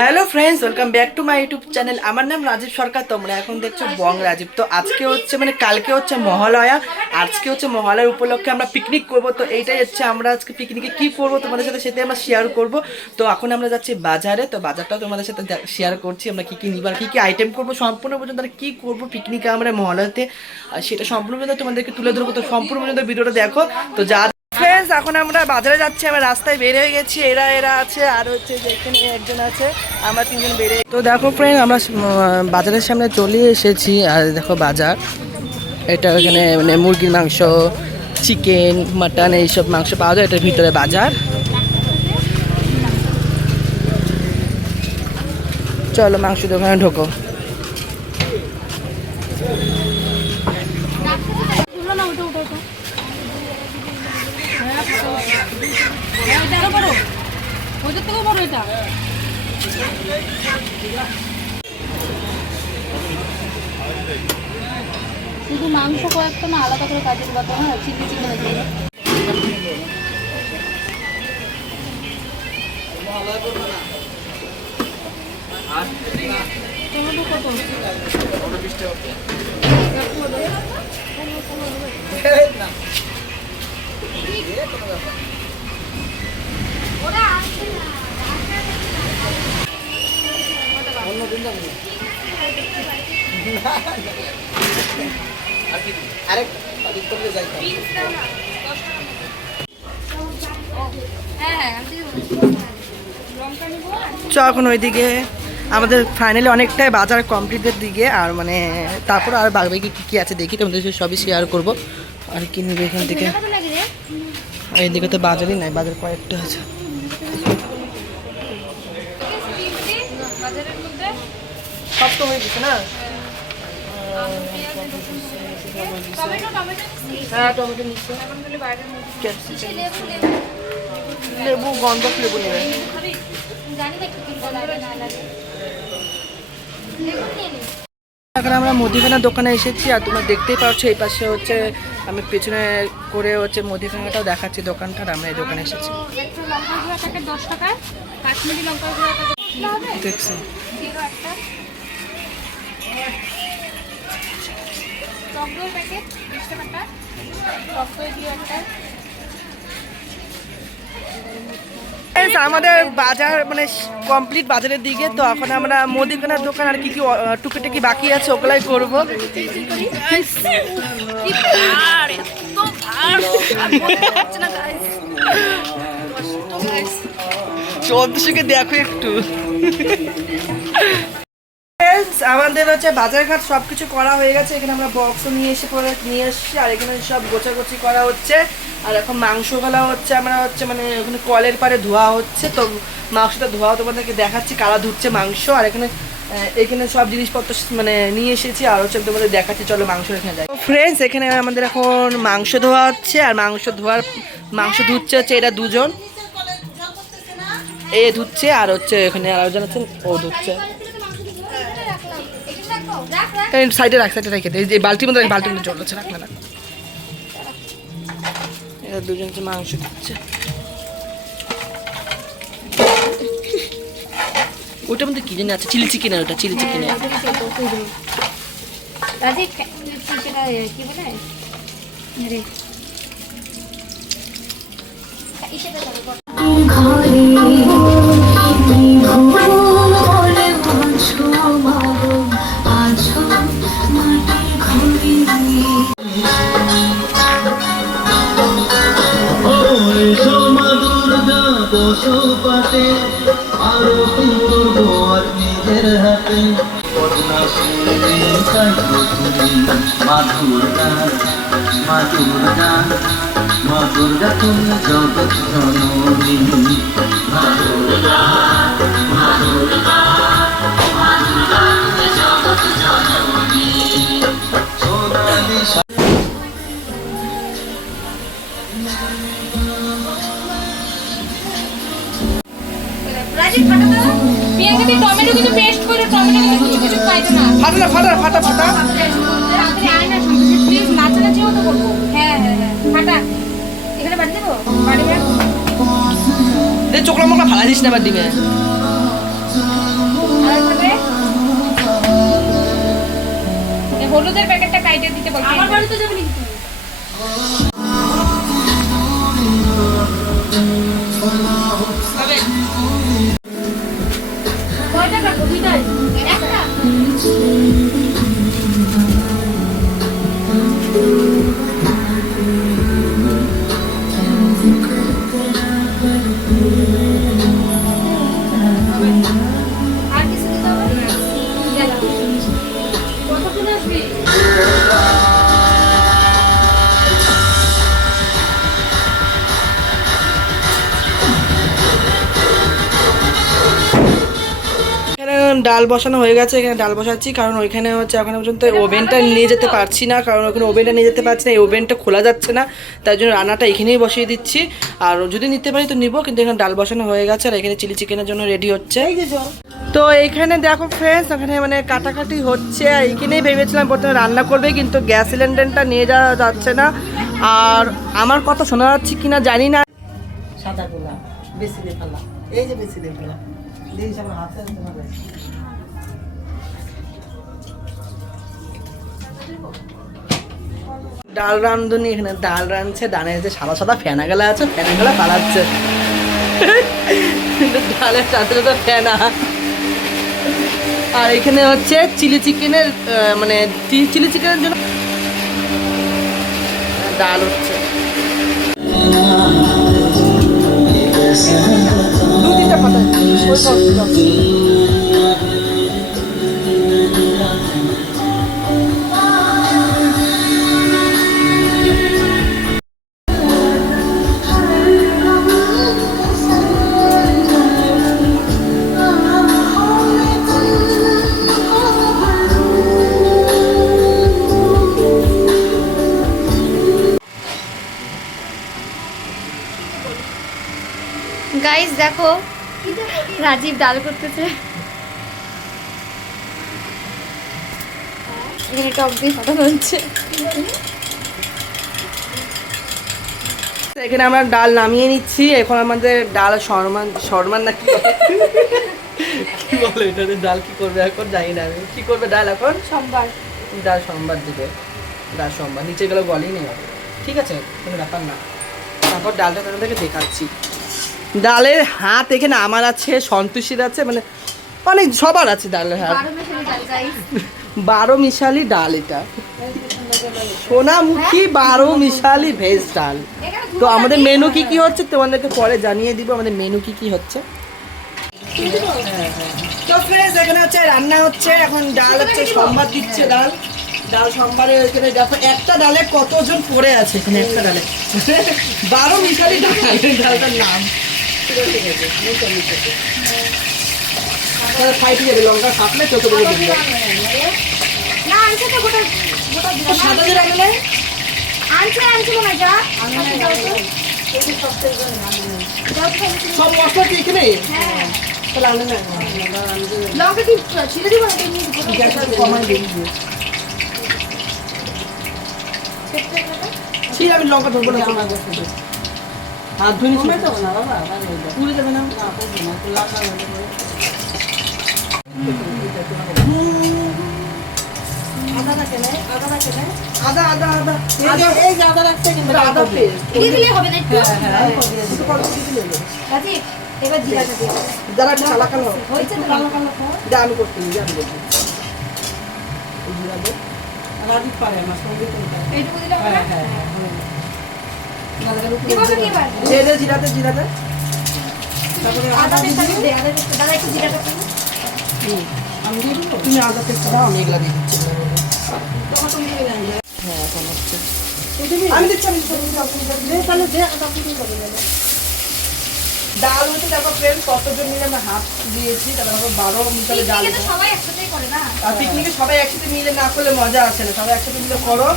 Hello friends, welcome back to my YouTube channel. আমার নাম রাজীব সরকার, তোমরা এখন দেখছো বং রাজীব। তো আজকে হচ্ছে কালকে হচ্ছে মহালয়া, আজকে হচ্ছে মহালয়ার উপলক্ষে আমরা পিকনিক করব। তো এইটাই হচ্ছে আমরা আজকে পিকনিকে কি করব তোমাদের সাথে সেটাই আমরা শেয়ার করব। তো এখন আমরা যাচ্ছি বাজারে, তো বাজারটাও তোমাদের সাথে শেয়ার করছি আমরা কী কী নিবার, কী কী আইটেম করবো, সম্পূর্ণ পর্যন্ত আমরা কী করবো পিকনিকে আমরা মহালয়াতে, আর সেটা সম্পূর্ণ পর্যন্ত তোমাদেরকে তুলে ধরবো। তো সম্পূর্ণ পর্যন্ত ভিডিওটা দেখো। তো যা ফ্রেন্ডস, এখন আমরা বাজারে যাচ্ছি, আমরা রাস্তায় বের হয়ে গেছি, এরা আছে আর হচ্ছে যে এখানে একজন আছে, আমরা তিনজন বেরে। তো দেখো ফ্রেন্ড, আমরা বাজারের সামনে চলে এসেছি। আর দেখো বাজার, এটা এখানে মুরগির মাংস, চিকেন, মাটন এইসব মাংস পাওয়া যায়, এটার ভিতরে বাজার। চলো মাংস দোকানে ঢোকো। শুধু মাংস কয়েকটা না, আলাদা করে কাজের কথা না, চিলি চিকেন আছে। এখন ওইদিকে আমাদের ফাইনালি অনেকটাই বাজার কমপ্লিটের দিকে, আর তারপর আর বাকি কী কী আছে দেখি, তোমাদের সবই শেয়ার করবো। আর কি নিবে এখান থেকে, এইদিকে তো বাজারই নাই, বাজার কয়েকটা আছে। সব তো হয়ে গেছে না? হ্যাঁ, টমেটো নিচ্ছে, লেবু, গন্ধক লেবু নেবে। এখন আমরা মুদিখানার দোকানে এসেছি, আর তোমরা দেখতেই পাচ্ছ এই পাশে হচ্ছে আমি পেছনে করে হচ্ছে মুদিখানাটাও দেখাচ্ছি দোকানটার। আমরা এই দোকানে এসেছি, দেখছি আমাদের বাজার কমপ্লিট বাজারের দিকে। তো এখন আমরা মুদিখানার দোকান আর কি কি টুকিটাকি বাকি আছে ওগুলাই করবো। চৌদ্দশোকে দেখো একটু। আমাদের হচ্ছে বাজারঘাট সব কিছু করা হয়ে গেছে। এখানে আমরা বক্স নিয়ে এসেছি, আর এখানে সব গোছাগুছি করা হচ্ছে। আর এখন মাংসগুলা হচ্ছে আমরা ওখানে কলের পারে ধোয়া হচ্ছে। তো মাংসটা ধোয়া তোমাদেরকে দেখাচ্ছি, কারা ধুচ্ছে মাংস। আর এখানে সব জিনিসপত্র নিয়ে এসেছি, আর হচ্ছে তোমাদের দেখাচ্ছি। চলো মাংস এখানে যাই। ফ্রেন্ডস, এখানে আমাদের এখন মাংস ধোয়া হচ্ছে, আর মাংস ধুচ্ছে হচ্ছে এটা দুজন, এ ধুচ্ছে, আর হচ্ছে এখানে আরেকজন আছেন, ও ধুচ্ছে। সাইডে রেখে দে, এই বালতির মধ্যে জল আছে, রাখলে না। এরা দুজন মাংস দিচ্ছে। ওটার মধ্যে কি জানি আছে, চিলি চিকেন, ওটা চিলি চিকেন। আরতি করবো আর নিজের হাতে, পদ্মা সুরে গাইবো তুমি মাধুর গান, মাধুর গান, মা দুর্গা তুমি জগৎ জননী। মাধুর গান, মাধুর গান, মা দুর্গা তুমি জগৎ জননী। সোনালি টমেটো কিছু পেস্ট করে, টমেটো কিছু কিছু পাইতো না, ফাটা প্লিজ নাচানাচিও তো করবো। হ্যাঁ ফাটা এখানে বাড়ি দেবো, বাড়ি চোখলা মোকলা ফালা দিস না, এবার ডিমে দুধের প্যাকেটটা কাইটে দিতে বলছি। আমার বাড়িতে যাবে নাকি তুমি? হবে। কয়টা কাটবো? দুইটাই? একটা? আর কিছু দিতে হবে? গেলাম। কতক্ষণ আসবি? এখানে ডাল বসানো হয়ে গেছে, এখানে ডাল বসাচ্ছি কারণ ওইখানে হচ্ছে এখনো পর্যন্ত ওভেনটা নিয়ে যেতে পারছি না, কারণ ওখানে ওভেনটা নিয়ে যেতে পারছি না, এই ওভেনটা খোলা যাচ্ছে না, তাই জন্য রান্নাটা এখানেই বসিয়ে দিচ্ছি। আর যদি নিতে পারি তো নিবো, কিন্তু এখানে ডাল বসানো হয়ে গেছে আর এখানে চিলি চিকেনের জন্য রেডি হচ্ছে। তো এইখানে দেখো ফ্রেন্ডস, এখানে মানে কাটাকাটি হচ্ছে। আর এইখানেই ভেবেছিলাম প্রথমে রান্না করবে, কিন্তু গ্যাস সিলিন্ডারটা নিয়ে যাওয়া যাচ্ছে না। আর আমার কথা শোনা যাচ্ছে কিনা জানি না। সাদা গোলা বেশি দিয়ে ফেলা, এই যে বেশি দিয়ে ফেলা দিয়ে সব হাতে আনতে হবে। ডাল রান্ধুনি এখানে ডাল রাঁধছে, ডানে যে সাদা সাদা ফেনা গেলা আছে, ফেনা গেলা পালাচ্ছে। ডালের সাথে সাথে ফেনা। আর এখানে হচ্ছে চিলি চিকেনের মানে চিলি চিকেনের জন্য ডাল হচ্ছে। দু তিনটা পাতা ওই সব গাইস দেখো রাজীব ডাল করতেছে, এখানে টক দিয়ে কথা বলছে। এখানে আমরা ডাল নামিয়ে নিচ্ছি। এখন আমাদের ডাল শর্মান না কি কি বলে এটাতে, ডাল কি করবে এখন জানি না আমি। কি করবে ডাল এখন? সোমবার ডাল সোমবার দিবে, ডাল সোমবার নিচে গেলে গলেই নেই হবে। ঠিক আছে, কোনো ব্যাপার না। তারপর ডালটা তোমাদেরকে দেখাচ্ছি। ডালের হাত এখানে আমার আছে, সন্তোষীর আছে, মানে অনেক সবার আছে ডালের হাত। 12 মিশালি ডাল, এটা সোনামুখী 12 মিশালি ভেজ ডাল। তো আমাদের মেনু কি কি হচ্ছে তোমাদেরকে পরে জানিয়ে দিব, আমাদের মেনু কি কি হচ্ছে। তো ফ্রেন্ডস এখানে হচ্ছে রান্না হচ্ছে, এখন ডাল হচ্ছে সোমবার দিচ্ছে। ডাল ডাল সোমবারে এখানে দেখো একটা ডালে কতজন পড়ে আছে, এখানে একটা ডালে 12 মিশালি ডাল, ডালটার নাম। ঠিক আছে, ফাইটে যাবে, লঙ্কা কাটলে চোখ বলে দেবে। না আনছে তো গোটা গোটা দিলাম। সাদা জিরা গেলে আনছে না যা সব মশলা কি এখানে? হ্যাঁ তাহলে আনলে না, লঙ্কা কি ছিঁড়ে দিব নাকি নিয়ে দিব? গ্যাসটা কমাই দিই। ঠিক, আমি লঙ্কা ধরবো না, তোমার কাছে হাত ধুয়ে নিচ্ছি। তো না বাবা মানে পুড়ে যাবে না? না পুরো না তো লাল লাল হয়ে যাবে। আদা রাখে না, আদা রাখে না, আদা আদা আদা এই যে আদা রাখতে কিন্তু আদা পেস্ট দিয়ে দিলে হবে না একটু? হ্যাঁ একটু কম দিলে হবে। রাজীব এবার জিরাটা দিয়ে দাও। যারা একটু কালা কালো হবে। হয়েছে তো কালো কালো খাও। যা আমি করতে আমি করতে এই জিরা দে। রাজীব পারে আমার সঙ্গে কোনটা। এইটুকু দিলে হবে না? হ্যাঁ হ্যাঁ হ্যাঁ দিব তো কি এবার? দে দে জিরাতে জিরাতে। আদা পেস্ট আমি দে, আদা পেস্ট দাদা একটু জিরাটা দিন। আমি দিয়ে দেবো। তুমি আদা পেস্ট দাও, আমি এগুলা দিয়ে দিচ্ছি। তোমার তুমি দিয়ে দেন। হ্যাঁ এখন হচ্ছে এটা নিয়ে আমি দিচ্ছি, আমি দিচ্ছি, আপনি দে তাহলে দে আদা পুরো করে দেবে। ডাল হচ্ছে দেখো ফ্রেন্ড কতজন মিলে আমরা হাত দিয়েছি, তারপর 12 মিশালি ডাল। পিকনিকে তো সবাই একসাথেই করে না? আর পিকনিকে সবাই একসাথে মিলে না করলে মজা আসে না, সবাই একসাথে মিলে করো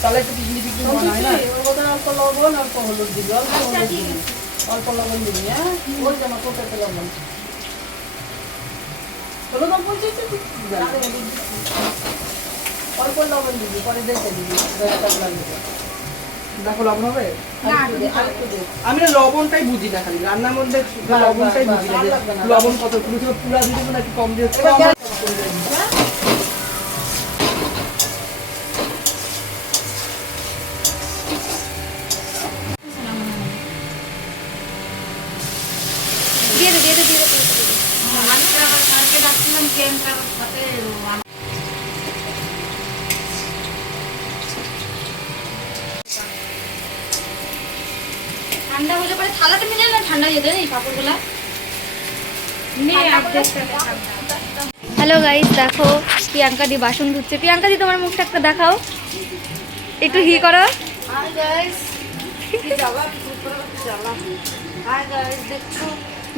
তাহলে একটু পিকনিক বানায় না। ওর মধ্যে অল্প লবণ অল্প হলুদ দিবি, অল্প আচ্ছা হলুদ ঠিক দিবি, আছে। অল্প লবণ দিবি। হ্যাঁ ওই জামা কোথাতে লবণ হলুদ অল্প দিতে অল্প লবণ দিবি, পরে দেখে দিবি দরকার লাগবে। দেখো লবণ হবে। না, আরেকটু দে। আমি না লবণটাই বুঝি না, খালি রান্নার মধ্যে লবণটাই বুঝি না যে লবণ কত পুরো পুরা দিয়ে দেবো নাকি কম দিয়ে। প্রিয়াঙ্কার সাথে ঠান্ডা হলে পরে থালাটা নিয়ে না ঠান্ডা হয়ে যাবে এই পাপড়গুলা হ্যালো গাইস, দেখো প্রিয়াঙ্কা দি বাসন ধুচ্ছে। প্রিয়াঙ্কা দি তোমার মুখটা একটা দেখাও, একটু হি করো। হাই গাইস, কি জ্বালা জ্বালা। হাই গাইস, দেখো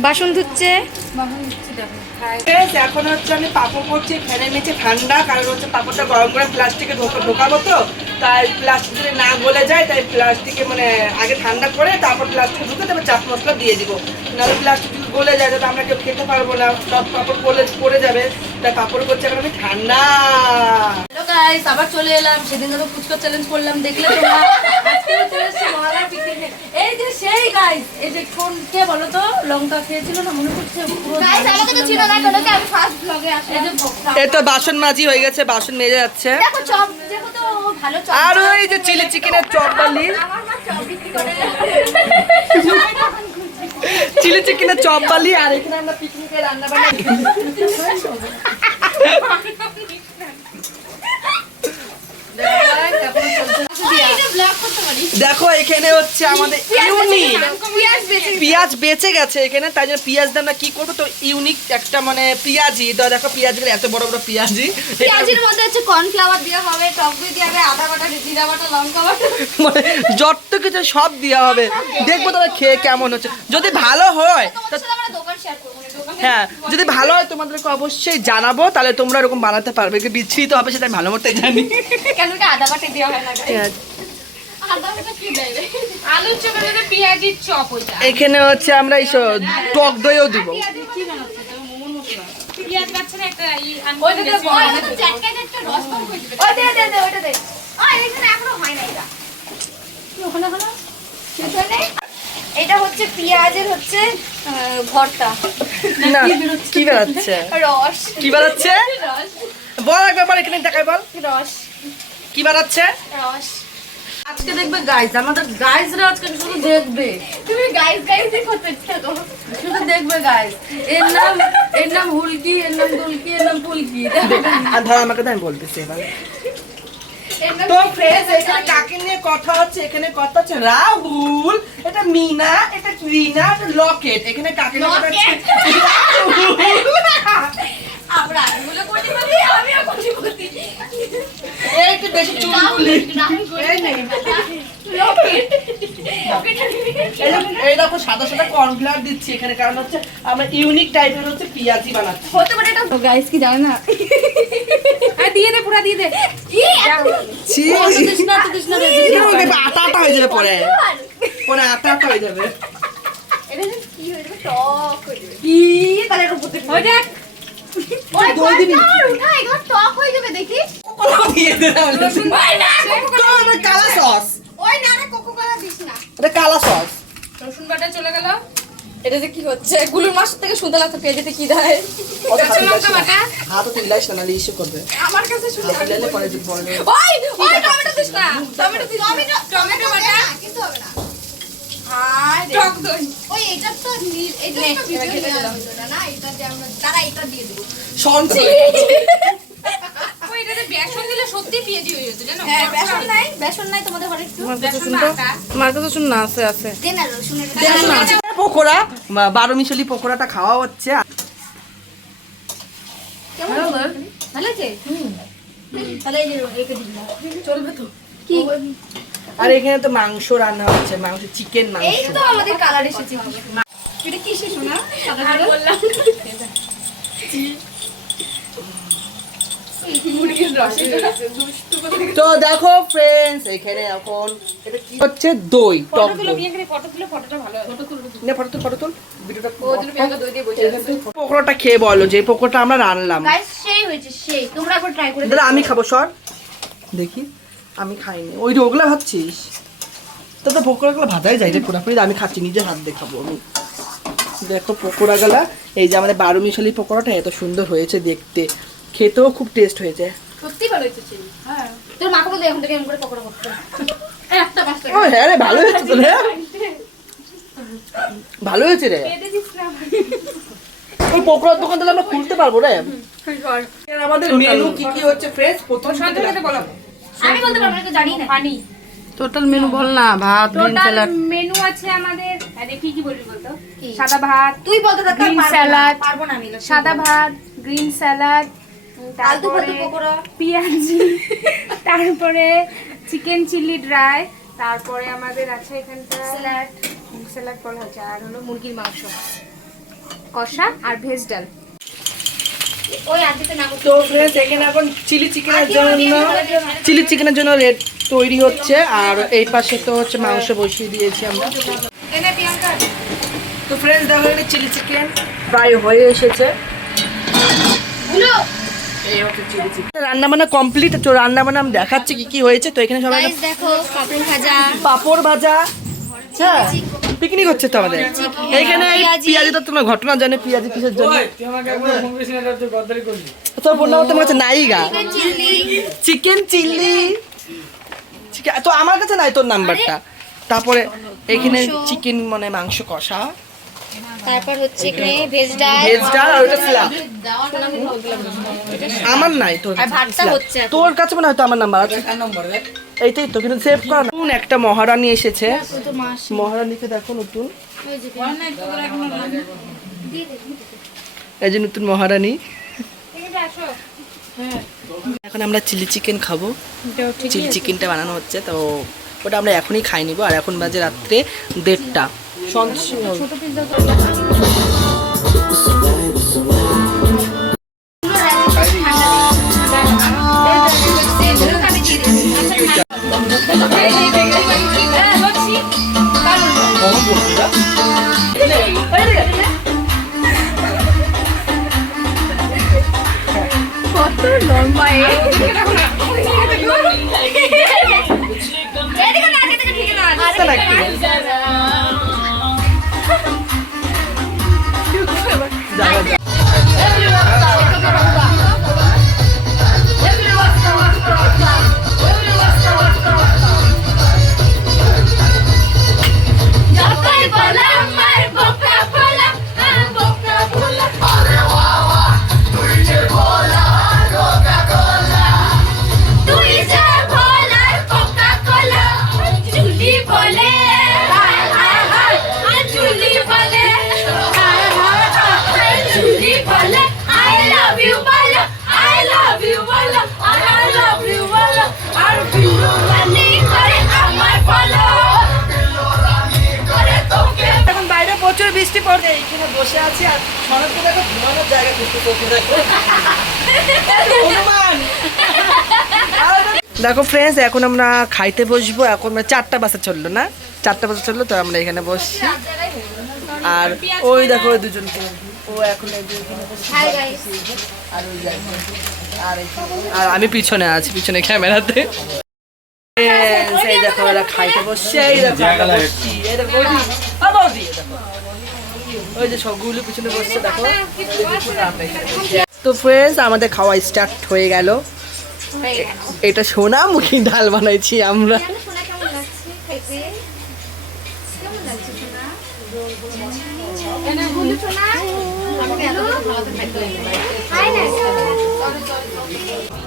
বাসন ধুচ্ছে। দেখো Guys, এখন হচ্ছে আমি পাপড় করছি ফ্যানের নিচে ঠান্ডা, কারণ হচ্ছে পাপড়টা গরম করে প্লাস্টিকে ঢোকাবো, তো তাই প্লাস্টিকে না গলে যায়, তাই প্লাস্টিকে মানে আগে ঠান্ডা করে তারপর প্লাস্টিকে ঢুকে তারপর চাট মশলা দিয়ে দিব। নাহলে প্লাস্টিক গলে যায় তো আমরা কেউ খেতে পারবো না, সব পাপড় পড়ে যাবে, তাই পাপড় করছি এখন আমি ঠান্ডা। হ্যালো গাইস, আবার চলে এলাম। সেদিন তো ফুচকা চ্যালেঞ্জ করলাম, দেখলে তোমরা। আজকে চলে এসেছি মহালয়া পিকনিকে। এই যে সেই গাইস, এই যে কোন কে বলো তো লঙ্কা খেয়েছিল না মনে করছে গাইস, আমাকে তো চিনো না কেন, আমি ফার্স্ট ব্লগে আসি। এই যে এই তো বাসন মাজি হয়ে গেছে, বাসন মেজে যাচ্ছে। দেখো চপ, দেখো তো ভালো চপ। আর ওই যে চিলি চিকেনের চপ বালি, আমার মা চপ বিক্রি করে। চিলি চিকেনের চপ বালি। আর এখানে আমরা পিকনিকে রান্না বান্না দেখো, এখানে হচ্ছে আমাদের ইউনিক পেঁয়াজ বেঁচে গেছে এখানে, তাই জন্য পেঁয়াজ দিয়ে আমরা কি করবো, তো ইউনিক একটা মানে পেঁয়াজি। তো দেখো পেঁয়াজগুলো এত বড় বড় পেঁয়াজি, পেঁয়াজের মধ্যে হচ্ছে কর্নফ্লাওয়ার দেওয়া হবে, টক দই দেওয়া হবে, আদা বাটা, জিরা বাটা, লঙ্কা বাটা, মানে যত কিছু সব দেওয়া হবে। দেখবো তাহলে খেয়ে কেমন হচ্ছে, যদি ভালো হয় তোমার সাথে আমরা দোকান শেয়ার করব না, দোকান। হ্যাঁ, যদি ভালো হয় তোমাদেরকে অবশ্যই জানাবো, তাহলে তোমরা এরকম বানাতে পারবে। কি বিচ্ছিরি তো হবে সেটা আমি ভালো মতো জানি। কেন কি আদা বাটা দেওয়া হয় না গাইস? আদা বাটা কি দেবে? আলুর চপের মধ্যে পেঁয়াজির চপ ওইটা। এখানে হচ্ছে আমরা এই টক দইও দিব। কি বানাচ্ছে তো মোমোর মতো পেঁয়াজ বাচ্চা না একটা ওইটাতে বড় তো চ্যাটকাইতে একটা রস কম হয়ে যাবে। ওই দে ওইটা দে। এখানে এখনো হয় না এটা। কি ওখানে হলো? শেষ হয় নাই? এটা হচ্ছে পেঁয়াজের হচ্ছে ভর্তা। না, কি বেরাচ্ছে? রস। কি বেরাচ্ছে? রস। বল একবার এখানে দেখাই, বল রস। কি বেরাচ্ছে? রস। আজকে দেখবে গাইস, আমাদের গাইসরা আজকে শুধু দেখবে, তুমি গাইস করতে থাকো। শুধু দেখবে গাইস। এর নাম হুলকি, এর নাম দুলকি, এর নাম পুলকি। আর ধর আমাকে তো আমি বলতেছি এবার। তো ফ্রেন্ডস, এখানে কাকে নিয়ে কথা হচ্ছে? এখানে কথা হচ্ছে রাহুল, এটা মিনা, এটা রিনা, এটা লকেট। এখানে কাকে নিয়ে কথা হচ্ছে? আমরা এগুলো করতে পারি, আমিও করতে পারি। এই একটু বেশি চুলগুলি। এই দেখো সাদা সাদা কর্নফ্লাওয়ার দিচ্ছি এখানে, কারণ হচ্ছে আমরা ইউনিক টাইপের হচ্ছে পেঁয়াজি বানাচ্ছি। হতে পারে এটা গাইস কি জানে না। আর দিয়ে দে, পুরা দিয়ে দে। কি ছি, তৃষ্ণা আটা আটা হয়ে যাবে পরে, পরে আটা আটা হয়ে যাবে। এটা কি হয়ে যাবে, টক হয়ে যাবে। কি তাহলে একটু বুঝতে ওই দেখ, ওই দই দিবি। উঠা এগুলো টক হয়ে যাবে দেখি। কোকো দিয়ে দে তাহলে। ওই না কোকো তো এটা কালা সস, ওই না কোকো কোলা দিস না। এটা কালা সস। রসুন বাটা চলে গেল। এটা যে কি হচ্ছে, গুলুর মাছ থেকে শুনতে লাগছে পেঁয়াজিতে কি দেয়। লঙ্কা বাটা। হাতও তিল্লাইস না, নাহলে ইস্যু করবে। আমার কাছে শুনতে হাত তিল্লাইলে পরে যদি বলে ওই টমেটো দিস না, টমেটো দিস, টমেটো বাটা কিন্তু হবে না। আর টক দই, ওই এটা তো এটা তো ভিডিও দেওয়া হলো না, এটা যে আমরা তারা এটা দিয়ে দেব। শুনছি ওই এটাতে বেসন দিলে সত্যি পেঁয়াজি হয়ে যেত জানো। হ্যাঁ, বেসন নাই তোমাদের ঘরে একটু? বেসন না আটা মার কথা শুন না, আছে দে না, রসুনের পকোড়া, 12 মিশালি পকোড়াটা খাওয়া হচ্ছে। কেমন ভালো আছে? তাহলে এই যে রেখে দিলাম, চলবে তো। কি আর এখানে তো মাংস রান্না হচ্ছে, মাংস, চিকেন মাংস। এই তো আমাদের কালার এসেছে। এটা কি শেষ না সাদা বললাম। তো দেখো ফ্রেন্ডস, এখানে এখন এটা কি হচ্ছে, দই, টক দই। ফটোটা ভালো হয়। নে ফটো তুল ভিডিওটা। পকোড়াটা খেয়ে বলো যে পকোড়াটা আমরা রান্নাম। গাইস সেই হয়েছে, সেই তোমরা একবার ট্রাই করে দাদা আমি খাবো, সর দেখি। আমি খাইনি, ওই যে ওগুলা খাচ্ছিস? তো পকোড়াগুলো ভাজাই যায় রে পুরাপুরি, আমি খাচ্ছি, নিজে হাত দিয়ে খাবো আমি। দেখো পকোড়াগুলা, এই যে আমাদের 12 মিশালি পকোড়াটা এত সুন্দর হয়েছে দেখতে, খেতেও খুব টেস্ট হয়েছে। সত্যি ভালো হয়েছে। হ্যাঁ, তোর মা করে এখন থেকে এমন করে পকোড়া করতে। একটা বাস্তা ও হ্যাঁ রে, ভালো হয়েছে তো রে, ভালো হয়েছে রে। ওই পকোড়ার দোকান তাহলে আমরা খুলতে পারবো রে। আর আমাদের মেনু কি কি হচ্ছে ফ্রেন্ডস? প্রথম আমি বলতে পারবো না, তো জানি না। পানি টোটাল মেনু বল না। ভাত, গ্রিন টোটাল স্যালাড। মেনু আছে আমাদের, আরে কি কি বলবি বলতো? সাদা ভাত, তুই বলতে থাক, গ্রিন পারবো না, স্যালাড, পারবো না আমি। সাদা ভাত, গ্রিন স্যালাড, আলু তারপরে ফালতু পকোড়া। পেঁয়াজি, তারপরে চিকেন চিলি ড্রাই, তারপরে আমাদের আছে এখানটা স্যালাড। স্যালাড বলা হচ্ছে, আর হলো মুরগির মাংস কষা আর ভেজ ডাল। ওই আদিতে না তো ফ্রেন্ডস এখানে এখন চিলি চিকেনের জন্য রেড তৈরি হচ্ছে, আর এই পাশে তো হচ্ছে মাংস বসিয়ে দিয়েছি আমরা। এনে প্রিয়াঙ্কা। তো ফ্রেন্ডস দেখো এখানে চিলি চিকেন ফ্রাই হয়ে এসেছে। এই হচ্ছে চিলি চিকেন। রান্না বান্না কমপ্লিট। তো রান্না বান্না আমি দেখাচ্ছি কি কি হয়েছে। তো এখানে সবাই গাইস দেখো পাপড় ভাজা, পাপড় ভাজা। আচ্ছা পিকনিক হচ্ছে তো আমাদের এইখানে। এই পেঁয়াজি তো তোমার ঘটনা জানে, পেঁয়াজি কিসের জন্য? তোর বোন নাম তোমার কাছে নাই গা? Chicken chilli. তো আমার কাছে নাই তোর নাম্বারটা। তারপরে এখানে চিকেন মানে মাংস কষা, তারপর হচ্ছে এখানে ভেজ ডাল। ভেজ ডাল আর ওটা ছিলাম আমার নাই। তোর আর ভাতটা হচ্ছে এখন। তোর কাছে মনে হয়তো আমার নাম্বার আছে। এইটাই তো, কিন্তু সেভ কর না। নতুন একটা মহারানী এসেছে। তো মাস মহারানীকে দেখো নতুন, ওই যে এই যে নতুন মহারানী। এখন আমরা চিলি চিকেন খাবো। চিলি চিকেনটা বানানো হচ্ছে, তো ওটা আমরা এখনই খাই নিব। আর এখন বাজে রাত্রে 1:30টা। এখন বাইরে প্রচুর বৃষ্টি পড়ছে। এইখানে বসে আছি আর শরৎকে দেখো ঘুমানোর জায়গা করতে করতে দেখো হনুমান। দেখো ফ্রেন্ডস এখন আমরা খাইতে বসবো। এখন 4টা বাজে চললো না, 4টা বাজে চললো। তো আমরা এখানে বসছি। আর ওই দেখো ওই দুজনকে, ও এখন এই যে এখানে বসে হাই গাইস। আর ওই যে আর আমি পিছনে আছি, পিছনে ক্যামেরাতে। এই দেখো ওরা খাইতে বসছে। এই দেখো আমরা বসছি। এই দেখো বৌদি, ও বৌদি, এই দেখো ওই যে সবগুলো পিছনে বসছে দেখো। তো ফ্রেন্ডস আমাদের খাওয়া স্টার্ট হয়ে গেল। এটা সোনা মুখী ডাল বানাইছি আমরা। সোনা কেমন লাগছে খাইতে? কেমন লাগছে সোনা? বন্ধু সোনা আমাকে এত ভালো থাকতে হাই না।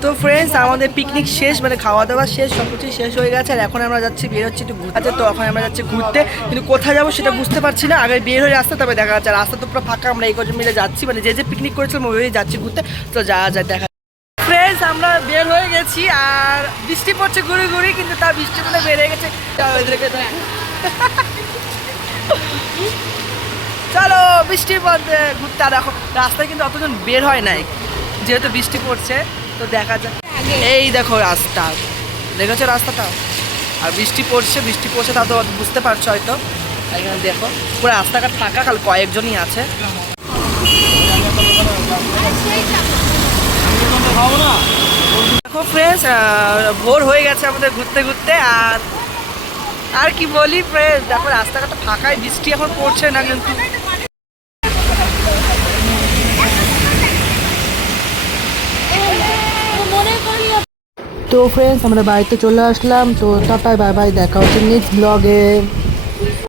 তো ফ্রেন্ডস আমাদের পিকনিক শেষ, মানে খাওয়া দাওয়া শেষ, সব কিছুই শেষ হয়ে গেছে। আর এখন আমরা যাচ্ছি, বের হচ্ছি একটু ঘুরতে। তো এখন আমরা যাচ্ছি ঘুরতে, কিন্তু কোথায় যাবো সেটা বুঝতে পারছি না। আগে বের হয়ে আসতে তবে দেখা যাচ্ছে। রাস্তা তো পুরো ফাঁকা। আমরা এই কজন মিলে যাচ্ছি, মানে যে যে পিকনিক করেছিলাম ওই যাচ্ছি ঘুরতে। তো যা যায় দেখা। ফ্রেন্ডস আমরা বের হয়ে গেছি আর বৃষ্টি পড়ছে গুড়ি গুড়ি, কিন্তু তার বৃষ্টি মনে বেড়ে গেছে। চলো বৃষ্টির মধ্যে ঘুরতে। আর এখন রাস্তায় কিন্তু অতজন বের হয় নাই, যেহেতু বৃষ্টি পড়ছে। তো দেখা যাক। এই দেখো রাস্তা, দেখেছো রাস্তাটা? আর বৃষ্টি পড়ছে তা তো বুঝতে পারছো হয়তো। এখানে দেখো পুরো রাস্তাঘাট ফাঁকা, খালি কয়েকজনই আছে। দেখো ফ্রেন্ডস ভোর হয়ে গেছে আমাদের ঘুরতে ঘুরতে। আর কি বলি ফ্রেন্ডস, দেখো রাস্তাঘাট ফাঁকায়, বৃষ্টি এখন পড়ছে না কিন্তু। তো ফ্রেন্ডস আমরা বাড়িতে চলে আসলাম। তো টাটা বাই বাই, দেখা হচ্ছে নেক্সট ব্লগে।